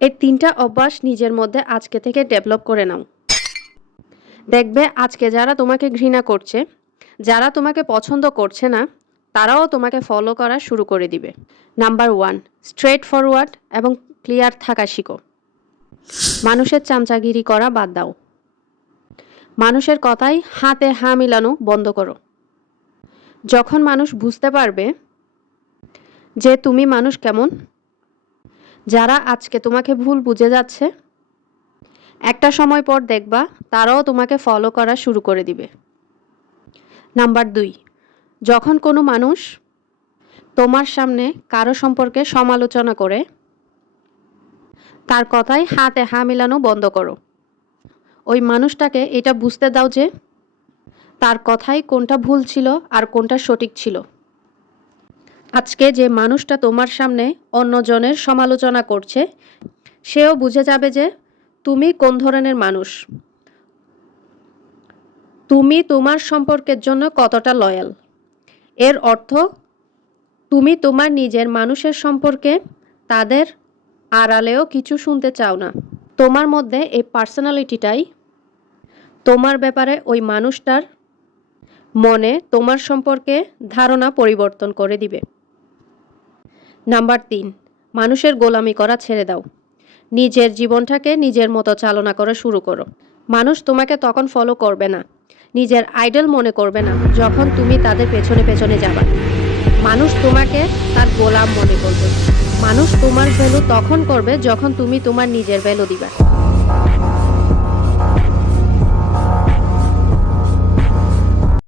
এই ৩টা অভ্যাস নিজের মধ্যে আজকে থেকে ডেভেলপ করে নাও। দেখবে আজকে যারা তোমাকে ঘৃণা করছে, যারা তোমাকে পছন্দ করছে না, তারাও তোমাকে ফলো করা শুরু করে দিবে। নাম্বার 1, স্ট্রেট ফরওয়ার্ড এবং ক্লিয়ার থাকা শিখো। মানুষের চামচাগিরি করা বাদ দাও। মানুষের কথায় হাতে হাঁ মিলানো বন্ধ করো। যখন মানুষ বুঝতে পারবে যে তুমি মানুষ কেমন, যারা আজকে তোমাকে ভুল বুঝে যাচ্ছে, একটা সময় পর দেখবা তারাও তোমাকে ফলো করা শুরু করে দিবে। নাম্বার 2, যখন কোনো মানুষ তোমার সামনে কারো সম্পর্কে সমালোচনা করে, তার কথায় হাতে হাঁ মিলানো বন্ধ করো। ওই মানুষটাকে এটা বুঝতে দাও যে তার কথায় কোনটা ভুল ছিল আর কোনটা সঠিক ছিল। আজকে যে মানুষটা তোমার সামনে অন্যজনের সমালোচনা করছে, সেও বুঝে যাবে যে তুমি কোন ধরনের মানুষ, তুমি তোমার সম্পর্কের জন্য কতটা লয়াল। এর অর্থ তুমি তোমার নিজের মানুষের সম্পর্কে তাদের আড়ালেও কিছু শুনতে চাও না। তোমার মধ্যে এই পার্সোনালিটিটাই তোমার ব্যাপারে ওই মানুষটার মনে তোমার সম্পর্কে ধারণা পরিবর্তন করে দিবে। নাম্বার 3, মানুষের গোলামি করা ছেড়ে দাও। নিজের জীবনটাকে নিজের মতো চালনা করা শুরু করো। মানুষ তোমাকে তখন ফলো করবে না, নিজের আইডল মনে করবে না যখন তুমি তাদের পেছনে পেছনে যাবা। মানুষ তোমাকে তার গোলাম মনে করবে। মানুষ তোমার ভ্যালু তখন করবে যখন তুমি তোমার নিজের ভ্যালু দিবা।